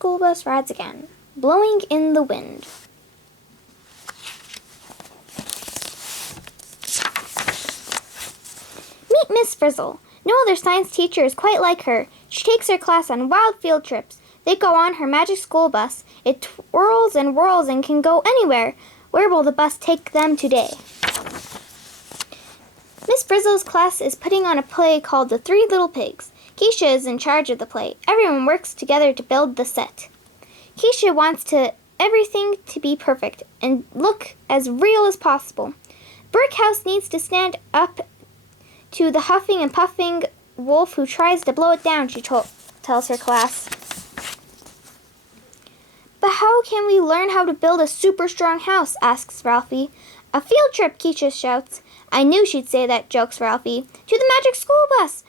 school bus rides again, blowing in the wind. Meet Miss Frizzle. No other science teacher is quite like her. She takes her class on wild field trips. They go on her magic school bus. It twirls and whirls and can go anywhere. Where will the bus take them today? Miss Frizzle's class is putting on a play called The Three Little Pigs. Keisha is in charge of the play. Everyone works together to build the set. Keisha wants everything to be perfect and look as real as possible. Brick House needs to stand up to the huffing and puffing wolf who tries to blow it down, she tells her class. But how can we learn how to build a super strong house? Asks Ralphie. A field trip, Keisha shouts. I knew she'd say that, jokes Ralphie. To the magic school bus,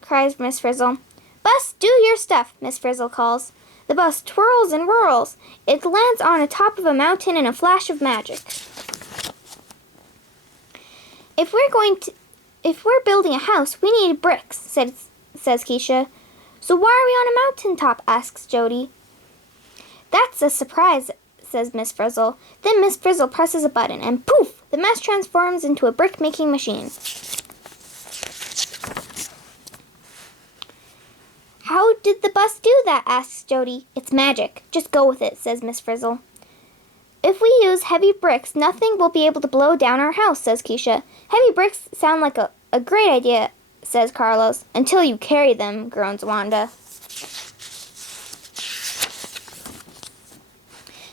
cries Miss Frizzle. Bus, do your stuff, Miss Frizzle calls. The bus twirls and whirls. It lands on the top of a mountain in a flash of magic. If we're building a house, we need bricks, says Keisha. So why are we on a mountaintop? Asks Jody. That's a surprise, says Miss Frizzle. Then Miss Frizzle presses a button, and poof! The mess transforms into a brick-making machine. How did the bus do that? Asks Jody. It's magic. Just go with it, says Miss Frizzle. If we use heavy bricks, nothing will be able to blow down our house, says Keisha. Heavy bricks sound like a great idea, says Carlos. Until you carry them, groans Wanda.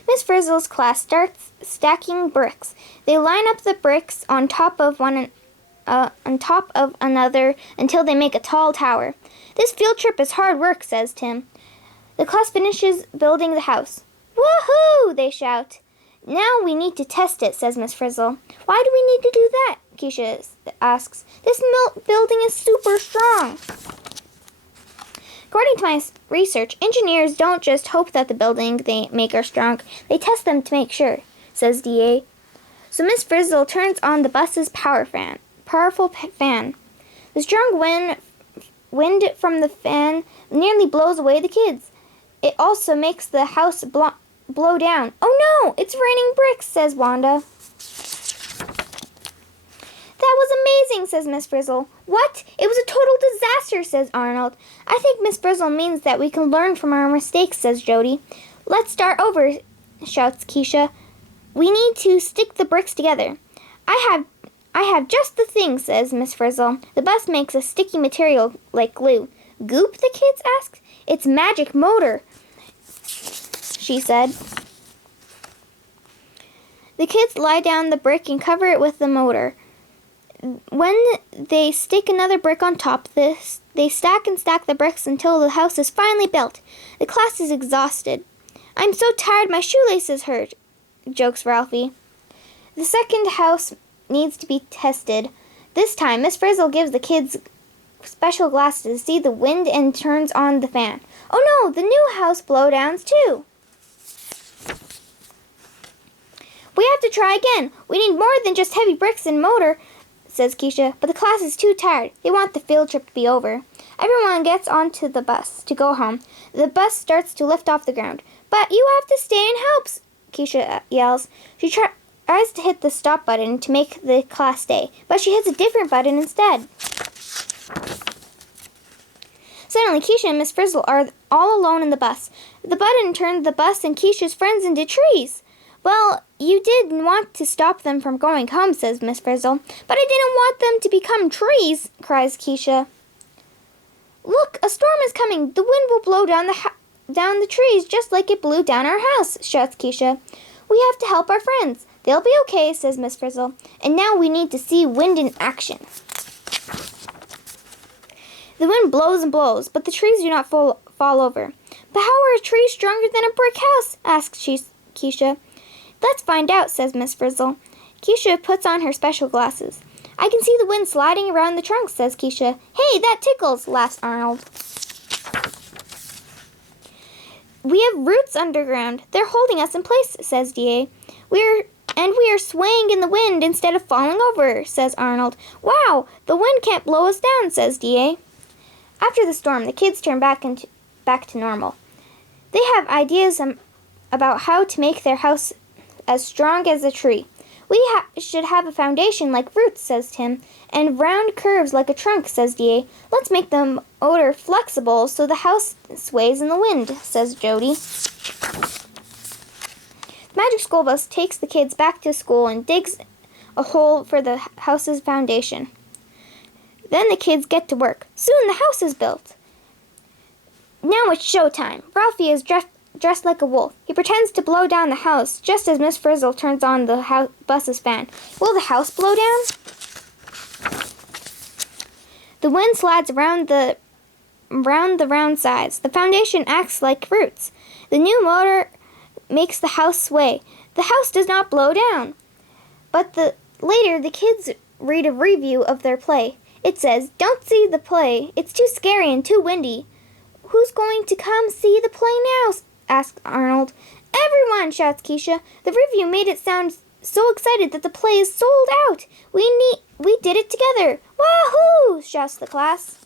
Miss Frizzle's class starts stacking bricks. They line up the bricks on top of another until they make a tall tower. This field trip is hard work, says Tim. The class finishes building the house. Woohoo! They shout. Now we need to test it, says Miss Frizzle. Why do we need to do that? Keisha asks. This building is super strong. According to my research, engineers don't just hope that the building they make are strong. They test them to make sure, says DA. So Miss Frizzle turns on the bus's powerful fan. The strong wind from the fan nearly blows away the kids. It also makes the house blow down. Oh no, it's raining bricks, says Wanda. That was amazing, says Miss Frizzle. What? It was a total disaster, says Arnold. I think Miss Frizzle means that we can learn from our mistakes, says Jody. Let's start over, shouts Keisha. We need to stick the bricks together. I have just the thing, says Miss Frizzle. The bus makes a sticky material like glue. Goop, the kids asked. It's magic motor, she said. The kids lie down the brick and cover it with the motor. When they stick another brick on top, they stack and stack the bricks until the house is finally built. The class is exhausted. I'm so tired my shoelaces hurt, jokes Ralphie. The second house needs to be tested. This time, Miss Frizzle gives the kids special glasses to see the wind and turns on the fan. Oh no, the new house blowdowns too. We have to try again. We need more than just heavy bricks and motor, says Keisha, but the class is too tired. They want the field trip to be over. Everyone gets onto the bus to go home. The bus starts to lift off the ground. But you have to stay and help, Keisha yells. She tries to hit the stop button to make the class stay, but she hits a different button instead. Suddenly, Keisha and Miss Frizzle are all alone in the bus. The button turned the bus and Keisha's friends into trees. Well, you did want to stop them from going home, says Miss Frizzle. But I didn't want them to become trees, cries Keisha. Look, a storm is coming. The wind will blow down the trees just like it blew down our house, shouts Keisha. We have to help our friends. They'll be okay, says Miss Frizzle. And now we need to see wind in action. The wind blows and blows, but the trees do not fall over. But how are trees stronger than a brick house? asks Keisha. Let's find out, says Miss Frizzle. Keisha puts on her special glasses. I can see the wind sliding around the trunks, says Keisha. Hey, that tickles, laughs Arnold. We have roots underground. They're holding us in place, says D.A. We are swaying in the wind instead of falling over, says Arnold. Wow, the wind can't blow us down, says D.A. After the storm, the kids turn back to normal. They have ideas about how to make their house as strong as a tree. We should have a foundation like roots, says Tim, and round curves like a trunk, says D.A. Let's make the motor flexible so the house sways in the wind, says Jody. The Magic School Bus takes the kids back to school and digs a hole for the house's foundation. Then the kids get to work. Soon the house is built. Now it's showtime. Ralphie is dressed like a wolf. He pretends to blow down the house just as Miss Frizzle turns on the bus's fan. Will the house blow down? The wind slides around the round sides. The foundation acts like roots. The new motor makes the house sway. The house does not blow down. But later the kids read a review of their play. It says, "Don't see the play. It's too scary and too windy." "Who's going to come see the play now?" asked Arnold. "Everyone," shouts Keisha. "The review made it sound so excited that the play is sold out. We did it together. Wahoo!" shouts the class.